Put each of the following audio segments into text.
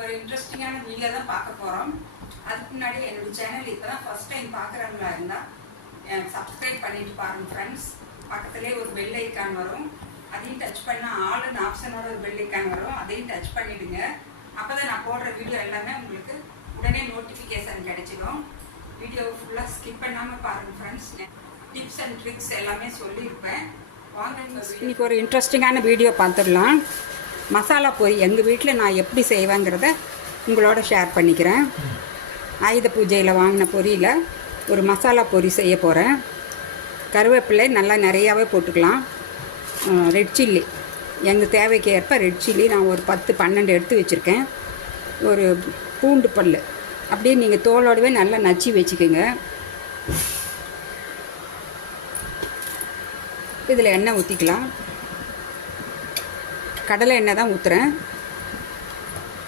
ஒரு இன்ட்ரெஸ்டிங்கான வீடியோ தான் பார்க்க போகிறோம். அதுக்கு முன்னாடி என்னோட சேனல் இப்போ தான் ஃபர்ஸ்ட் டைம் பார்க்குறவங்களா இருந்தால் எனக்கு சப்ஸ்கிரைப் பண்ணிட்டு பாருங்க ஃப்ரெண்ட்ஸ். பக்கத்துலேயே ஒரு பெல் ஐக்கான் வரும், அதையும் டச் பண்ணால் ஆளுன்னு ஆப்ஷனோட ஒரு பெல் ஐக்கான் வரும், அதையும் டச் பண்ணிவிடுங்க. அப்போ தான் நான் போடுற வீடியோ எல்லாமே உங்களுக்கு உடனே நோட்டிஃபிகேஷன் கிடைச்சிடும். வீடியோவை ஃபுல்லாக ஸ்கிப் பண்ணாமல் பாருங்கள் ஃப்ரெண்ட்ஸ். டிப்ஸ் அண்ட் ட்ரிக்ஸ் எல்லாமே சொல்லியிருப்பேன். வாங்க இன்னைக்கு ஒரு இன்ட்ரெஸ்டிங்கான வீடியோ பார்த்துடலாம். மசாலா பொரி எங்கள் வீட்டில் நான் எப்படி செய்வேங்கிறத உங்களோட ஷேர் பண்ணிக்கிறேன். ஆயுத பூஜையில் வாங்கின பொரியில் ஒரு மசாலா பொரி செய்ய போகிறேன். கருவேப்பிலை நல்லா நிறையாவே போட்டுக்கலாம். ரெட் சில்லி எங்கள் தேவைக்கு ஏற்ப ரெட் சில்லி நான் ஒரு 10-12 எடுத்து வச்சுருக்கேன். ஒரு பூண்டு பல் அப்படியே நீங்கள் தோலோடவே நல்லா நச்சு வச்சுக்கோங்க. இதில் எண்ணெய் ஊற்றிக்கலாம். கடலை எண்ணெய் தான் ஊற்றுறேன்.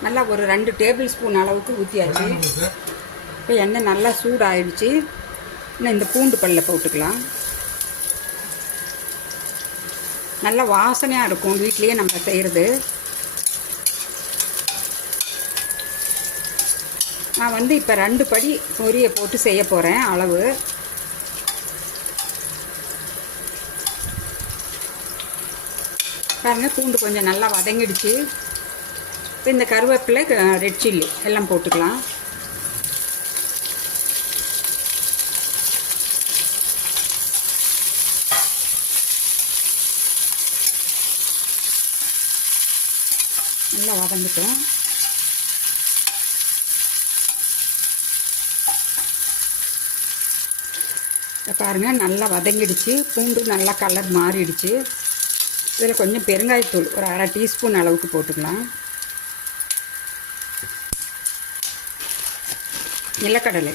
நல்லா ஒரு 2 டேபிள் ஸ்பூன் அளவுக்கு ஊற்றியாச்சு. இப்போ எண்ணெய் நல்லா சூடாகிடுச்சு. இன்னும் இந்த பூண்டு பல்ல போட்டுக்கலாம். நல்லா வாசனையாக இருக்கும் வீட்லேயே நம்ம செய்கிறது. நான் இப்போ 2 படி பொரியை போட்டு செய்ய போகிறேன். அளவு பாருங்க, பூண்டு கொஞ்சம் நல்லா வதங்கிடுச்சு. இப்போ இந்த கருவேப்பிலை ரெட் சில்லி எல்லாம் போட்டுக்கலாம். நல்லா வதங்கிட்டோம். பாருங்கள், நல்லா வதங்கிடுச்சு. பூண்டு நல்லா கலர் மாறிடுச்சு. இதில் கொஞ்சம் பெருங்காயத்தூள் ஒரு 1/2 டீஸ்பூன் அளவுக்கு போட்டுக்கலாம். நிலக்கடலை,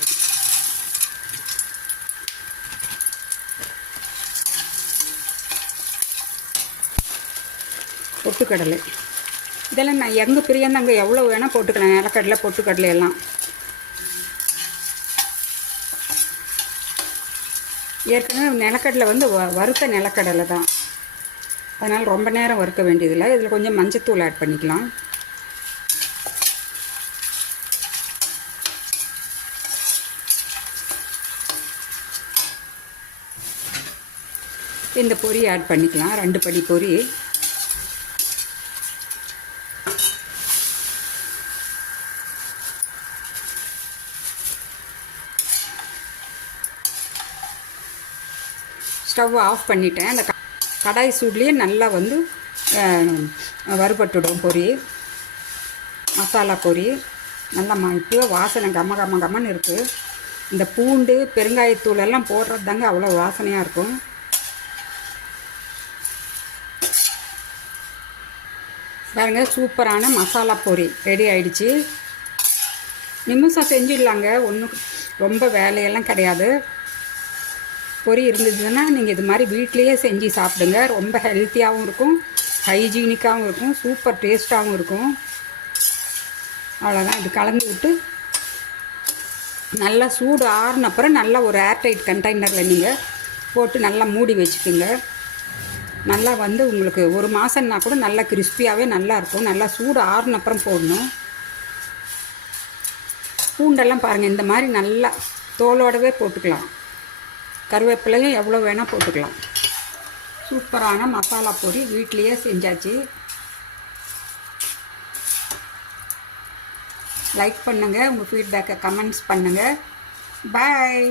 பொட்டுக்கடலை, இதெல்லாம் நான் எங்கே பிரியந்தாங்க எவ்வளோ வேணால் போட்டுக்கலாம். நிலக்கடலை பொட்டுக்கடலை எல்லாம் ஏற்கனவே நிலக்கடலை வறுத்த நிலக்கடலை தான், அதனால் ரொம்ப நேரம் வறுக்க வேண்டியதில்லை. இதில் கொஞ்சம் மஞ்சத்தூள் ஆட் பண்ணிக்கலாம். இந்த பொரி ஆட் பண்ணிக்கலாம். 2 படி பொரி. ஸ்டவ் ஆஃப் பண்ணிட்டேன். அந்த கடாய் சூட்லேயே நல்லா வறுபட்டுடும் பொரி. மசாலா பொரி நல்லா இப்போ வாசனை கம்மன்னு இருக்குது. இந்த பூண்டு பெருங்காயத்தூள் எல்லாம் போடுறது தாங்க அவ்வளோ வாசனையாக இருக்கும். பாருங்க, சூப்பரான மசாலா பொரி ரெடி ஆயிடுச்சு. நிமிஷம் செஞ்சிடலாங்க, ஒன்றும் ரொம்ப வேலையெல்லாம் கிடையாது. பொரி இருந்ததுன்னா நீங்கள் இது மாதிரி வீட்லேயே செஞ்சு சாப்பிடுங்க. ரொம்ப ஹெல்த்தியாகவும் இருக்கும், ஹைஜீனிக்காகவும் இருக்கும், சூப்பர் டேஸ்ட்டாகவும் இருக்கும். அவ்வளோதான். இது கலந்து விட்டு நல்லா சூடு ஆறுனப்புறம் நல்லா ஒரு ஏர்டைட் கண்டெய்னரில் நீங்கள் போட்டு நல்லா மூடி வச்சுக்கோங்க. நல்லா உங்களுக்கு 1 மாதம்னா கூட நல்லா கிறிஸ்பியாகவே நல்லாயிருக்கும். நல்லா சூடு ஆறுனப்புறம் போடணும். பூண்டெல்லாம் பாருங்கள், இந்த மாதிரி நல்லா தோலோடவே போட்டுக்கலாம். கருவேப்பிலையும் எவ்வளோ வேணால் போட்டுக்கலாம். சூப்பரான மசாலா பொரி வீட்லேயே செஞ்சாச்சு. லைக் பண்ணுங்கள், உங்கள் ஃபீட்பேக்கை கமெண்ட்ஸ் பண்ணுங்கள். பாய்.